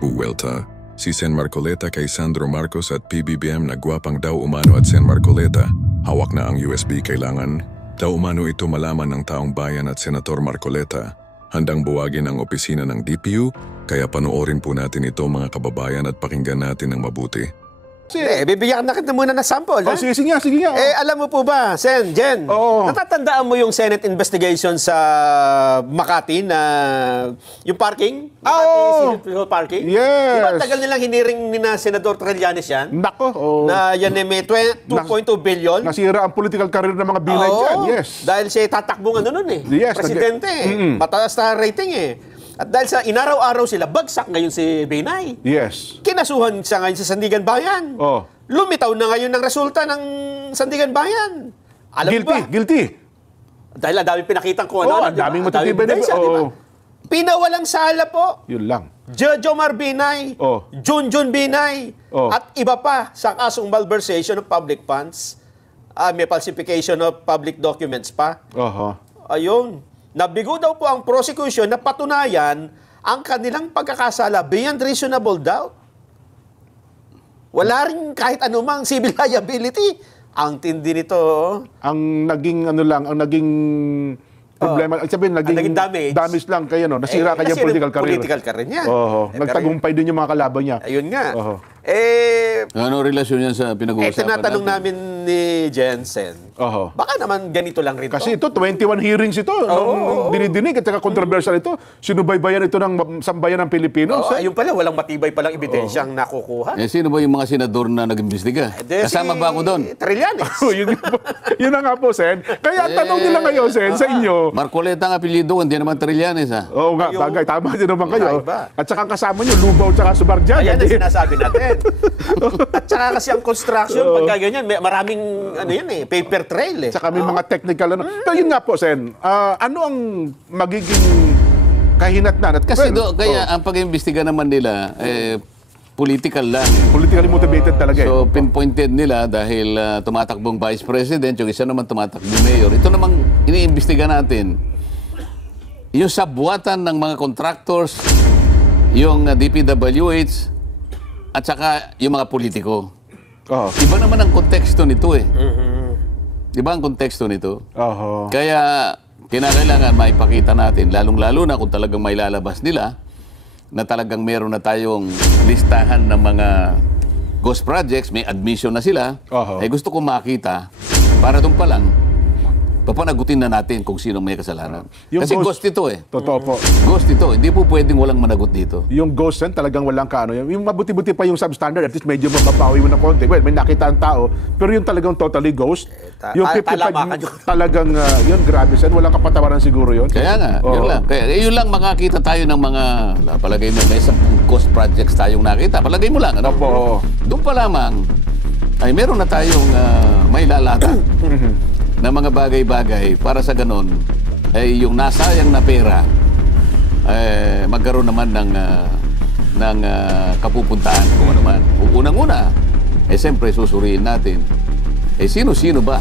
Buwelta, si Sen Marcoleta kay Sandro Marcos at PBBM nagwapang daw umano at Sen Marcoleta. Hawak na ang USB kailangan. Daw umano ito malaman ng taong bayan at Senator Marcoleta. Handang buwagin ang opisina ng DPU, kaya panoorin po natin ito mga kababayan at pakinggan natin ng mabuti. Bibigyan na kita muna ng sample, ha? Sige nga. Alam mo po ba, Sen, Jen, natatandaan mo yung Senate investigation sa Makati na yung parking? Makati Senate Parking? Yes. Diba tagal nilang hiniring ni na Senador Trillanes yan? Nako. Na yan may 2.2 billion? Nasira ang political career ng mga binay dyan, yes. Dahil siya tatakbong ano nun eh. Yes, Presidente mataas na rating eh. At dahil sa inaraw-araw sila, bagsak ngayon si Binay. Yes. Kinasuhan siya ngayon sa Sandigan Bayan. Lumitaw na ngayon ng resulta ng Sandigan Bayan. Alam ba? Guilty. Dahil ang daming pinakitang kung ano. Ang daming matitibay na. Diba? Pinawalang sala po. Yun lang. Jomar Binay. Junjun Binay. At iba pa sa kasong malversation of public funds. May falsification of public documents pa. Ayun. Nabigo daw po ang prosecution na patunayan ang kanilang pagkakasala beyond reasonable doubt. Wala rin kahit anumang civil liability. Ang tindi nito. Ang naging problema, naging damage lang kayo, nasira kanya political career niya. Nagtagumpay din yung mga kalaban niya. Ayun nga. Ano relasyon yan sa pinag-uusapan tinatanong namin ni Jensen. Baka naman ganito lang rin. Kasi ito, 21 hearings ito. Dinidinig at saka controversial ito. Sinubaybayan ito ng sambayan ng Pilipino. Ayun pala, walang matibay palang ebidensyang nakukuha. Sino ba yung mga senador na nag-imbestiga? Kasama ba ako doon? Trillanes. Yun na nga po, Sen. Kaya tanong nila ngayon, Sen, sa inyo. Marcoleta ang apelido, hindi naman Trillanes, ha? Oo nga, bagay. Tama din naman kayo. At saka kasama nyo, Lubaw at saka Subarjan. Ayan ang sinasabi natin. At saka kasi ang construction, pagka ganyan, maraming paper trail eh. Saka may mga technical Pero yun nga po, Sen, ano ang magiging kahinatnan? Kasi kaya ang pag-imbestiga naman nila, political lang. Politically motivated talaga. So, pinpointed nila dahil tumatakbong vice president, yung isa naman tumatakbong mayor. Ito namang iniimbestiga natin, yung sabwatan ng mga contractors, yung DPWH, at saka yung mga politiko. Iba naman ang konteksto nito eh. Iba ang konteksto nito. Kaya kinakailangan maipakita natin, lalong-lalo na kung talagang may lalabas nila, na talagang meron na tayong listahan ng mga ghost projects, may admission na sila, gusto ko makita, para doon pa lang, papanagutin na natin kung sino may kasalanan. Kasi ghost ito eh. Totoo po. Ghost ito. Hindi po pwedeng walang managot dito. Yung ghost yan, talagang walang kaano. Yung mabuti-buti pa yung substandard, at least medyo mapapawi mo ng konti. Well, may nakita ang tao, pero yung talagang totally ghost, yung 55, talagang, yun, grabe sen. Walang kapatawaran siguro yun. Kaya nga, yun lang. Kaya yun lang makakita tayo ng mga, palagay mo, may 10 ghost projects tayong nakita. Palagay mo lang. Ano? Doon pa lamang, ay meron na tayong may lalata. Na mga bagay-bagay para sa ganon ay yung nasayang na pera magkaroon naman ng kapupuntaan kung ano man. Unang-una, siyempre susuriin natin sino-sino ba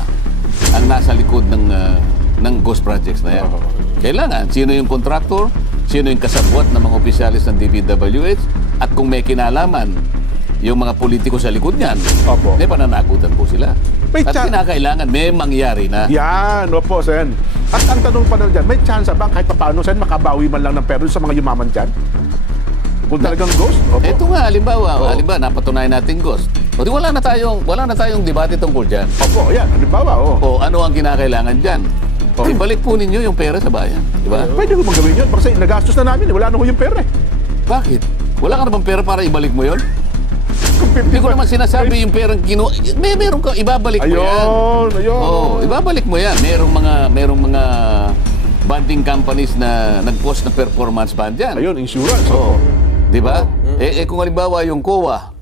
ang nasa likod ng ghost projects na yan. Kailangan, sino yung contractor, sino yung kasabwat ng mga opisyalis ng DPWH, at kung may kinalaman yung mga politiko sa likod niyan, may pananagutan po sila. At kinakailangan may mangyari na. Yan, opo, Sen. At ang tanong pa na dyan, may chance ba kahit paano, Sen, makabawi man lang ng pera sa mga yumaman dyan? Kung talagang ghost? Ito nga, halimbawa, napatunayan natin ghost. O di wala na tayong debate tungkol dyan. Opo, yan, halimbawa, O ano ang kinakailangan dyan? Ibalik po ninyo yung pera sa bayan. Diba? Pwede ko magawin yun. Kasi nagastos na namin, wala na ko yung pera eh. Bakit? Wala ka na bang pera para ibalik mo yun? Hindi ko naman sinasabi yung perang meron ka, ibabalik mo yan. Ayun. Ibabalik mo yan. Merong mga bonding companies na nag-post ng performance bond yan. Ayun, insurance. Di ba? Kung halimbawa yung COA,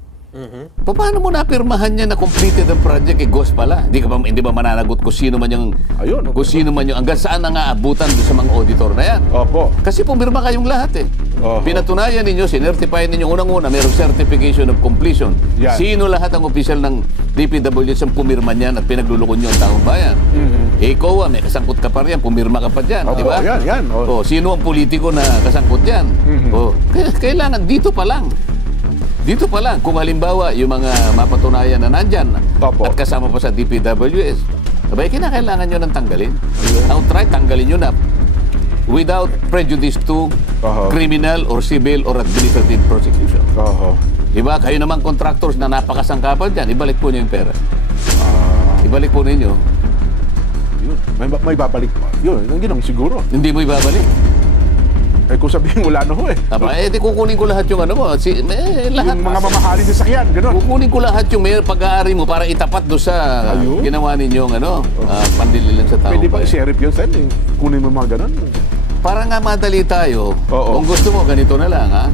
paano mo napirmahan niya na completed ang project, ghost pala? Hindi ba mananagot kung sino man yung, hanggang saan na nga abutan sa mga auditor na yan? Opo. Kasi pumirma kayong lahat eh. Pinatunayan ninyo, sinertify ninyo, unang-una, mayroong certification of completion. Yan. Sino lahat ang opisyal ng DPWH ang pumirma niyan at pinaglulukon nyo ang taong bayan? Ikaw, may kasangkot ka pa riyan, pumirma ka pa dyan, di ba? Yan. Sino ang politiko na kasangkot yan? Kailangan dito pa lang. Dito pa lang, kung halimbawa yung mga mapatunayan na nandyan at kasama pa sa DPWS, abay, kinakailangan nyo nang tanggalin. Outright, tanggalin nyo na without prejudice to criminal or civil or administrative prosecution. Diba? Kayo naman contractors na napakasangkapan dyan, ibalik po nyo yung pera. Ibalik po ninyo. Yun. May babalik pa. Yun ang siguro. Hindi mo ibabalik. Kung sabihin wala na ho eh. Di kukunin ko lahat yung ano mo. Lahat. Yung mga mamahalin na sakyan, gano'n. Kukunin ko lahat yung may pag-aari mo para itapat doon sa ginawa ninyong pandililan sa tao. Pwede ba i-sheriff yun, Sen? Kunin mo mga gano'n. Para nga madali tayo, kung gusto mo, ganito na lang, ha?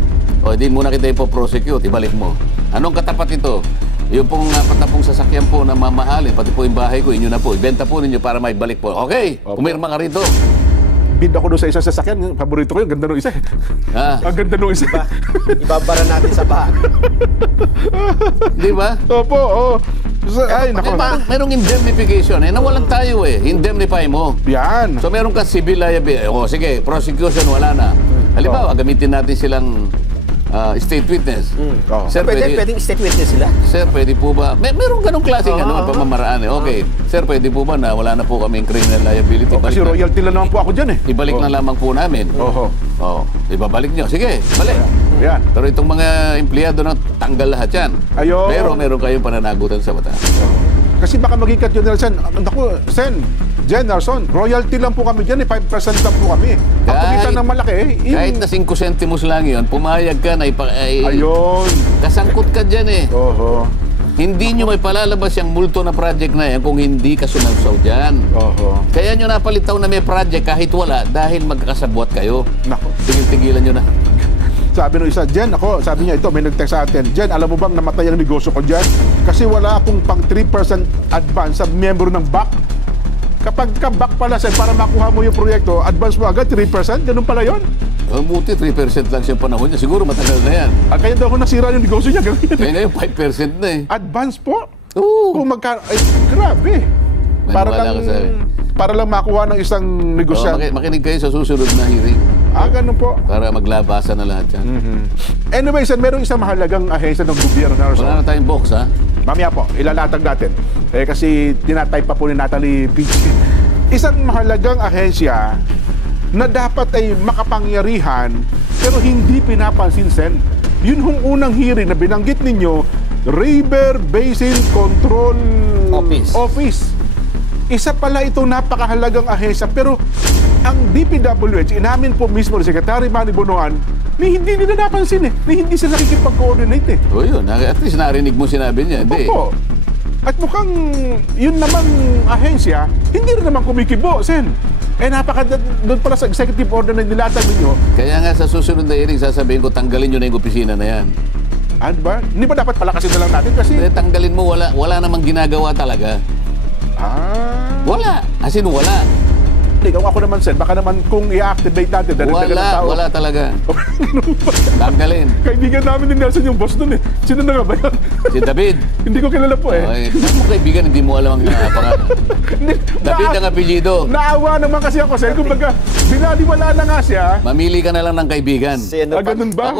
Di muna kita ipoprosecute, ibalik mo. Anong katapat ito? Yung pong apat na pong sasakyan po na mamahalin, pati po yung bahay ko, inyo na po. Ibenta po ninyo para maibalik po. Okay, pumirma ka rito. Bid ako doon sa isang sasakyan, paborito ko yung ganda nung isa. Ang ganda nung isa. Ibabara natin sa baha. Di ba? Opo. Merong indemnification. Nawalan tayo indemnify mo. Yan. So meron ka civil liability. Sige, prosecution wala na. Halimbawa, gamitin natin silang state witness. Sir, pwedeng state witness sila? Sir, pwede po ba? Merong ganong klaseng pamamaraan. Okay. Sir, pwede po ba na wala na po kaming criminal liability? Kasi royalty lang naman po ako dyan eh. Ibalik na lamang po namin. Ibabalik nyo. Sige, balik. Yan. Pero itong mga empleyado na tanggal lahat yan. Pero meron kayong pananagutan sa mata. Kasi baka maging General Sen. Naku, Sen, Generalson, royalty lang po kami dyan 5% lang po kami. Ang kumita ng malaki kahit na 5 centimos lang yun, pumayag ka na ayun. Kasangkot ka dyan Hindi nyo may palalabas yung multo na project na yan kung hindi ka sumausaw dyan. Kaya nyo napalitaw na may project kahit wala dahil magkakasabwat kayo. Nako. Tigil-tigilan nyo na. Sabi nung isa, Jen, sabi niya ito, may nag-text sa atin, Jen, alam mo bang namatay ang negosyo ko dyan? Kasi wala akong pang 3% advance sa miyembro ng BAC. Kapag ka-BAC pala, Sen, para makuha mo yung proyekto, advance mo agad 3%? Ganun pala yun? Buti 3% lang siyang panahon niya. Siguro matagal na yan. Kaya daw ako nasira yung negosyo niya. Kaya ngayon 5% na Advance po? Oo. Kung ay, grabe. Para lang makuha ng isang negosyante. Makinig kayo sa susunod na hearing. Ganun po. Para maglabasan na lahat yan. Anyway, Sen, merong isang mahalagang ahensya ng gobyerno. Wala na tayong box, ha? Mamaya po, ilalatag natin. Kasi tinatype pa po ni Natalie Peach. Isang mahalagang ahensya na dapat ay makapangyarihan pero hindi pinapansin, Sen. Yun hong unang hearing na binanggit ninyo, River Basin Control Office. Isa pala itong napakahalagang ahensya pero ang DPWH, inamin po mismo ni Secretary Manny Bonoan, hindi nila napansin hindi sila nakikipag-coordinate yun. At least narinig mo sinabi niya. Opo. At mukhang yun namang ahensya, hindi rin naman kumikibo, Sen. Doon pala sa executive order na nilatag ninyo. Kaya nga sa susunod na hearing, sasabihin ko, tanggalin nyo na yung opisina na yan. Ano ba? Hindi ba dapat palakasin na lang natin kasi... Tanggalin mo, wala namang ginagawa talaga. Wala. As in, wala. Ako naman, Sen, baka naman kung i-activate natin, wala talaga. Tanggalin. Kaibigan namin ni Nelson yung boss doon Sino na nga ba yan? Si David. Hindi ko kilala po Hindi mo kaibigan, hindi mo alam ang pangalan. David ang apelyido. Naawa naman kasi ako, Sen. Kumbaga, binaliwala na nga siya. Mamili ka na lang ng kaibigan. Ganun ba?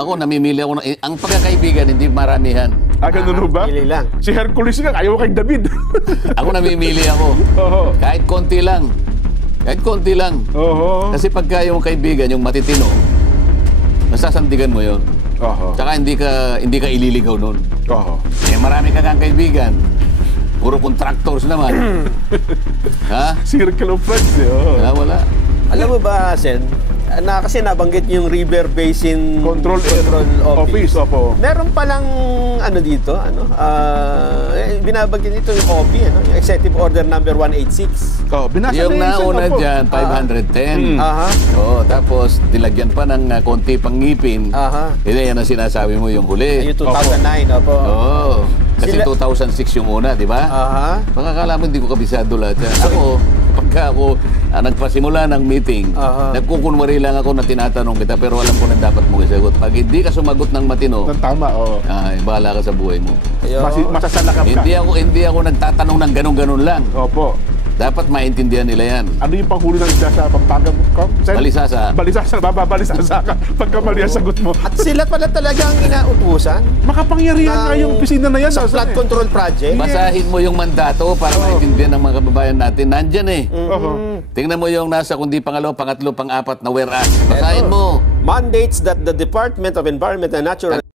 Ako namimili ako. Ang pagkakaibigan, hindi maramihan. Ganun ba? Pili lang. Si Hercules nga, ayaw kay David. Ako namimili ako. Kahit konti lang. Kasi pagka yung kaibigan, yung matitino, nasasandigan mo yun. Tsaka hindi ka ililigaw nun. Marami ka kang kaibigan. Puro contractors naman. Circle of friends Wala. Alam mo ba, Sen, kasi nabanggit yung River Basin Control Office. Meron palang dito, binabanggit nito yung OP, yung Executive Order number 186. Yung nauna dyan, 510. Tapos nilagyan pa ng konti pang ngipin. Yan ang sinasabi mo yung huli. Yung 2009, Kasi 2006 yung una, di ba? Aha. Baka akala mo hindi ko kabisado lahat yan. Ako, pagka ako nagpasimula ng meeting, nagkukunwari lang ako na tinatanong kita pero alam ko na dapat mo isagot. Pag hindi ka sumagot ng matino, Ng tama, oo. ay, bahala ka sa buhay mo. Masasalakap ka. Hindi ako nagtatanong ng ganun-ganun lang. Opo. Dapat maintindihan nila yan. Ano yung panghuli ng isda sa Pampanga? Balisasa. Balisasa, bababalisasa ka pagka mali ang sagot mo. At sila pala talagang inautusan Makapangyarihan nga yung opisina na yan. sa flood control project. Basahin mo yung mandato para maintindihan ng mga kababayan natin. Nandyan eh. Tingnan mo yung nasa kundi pangalawa, pangatlo, pang-apat na whereas. Basahin mo. Mandates that the Department of Environment and Natural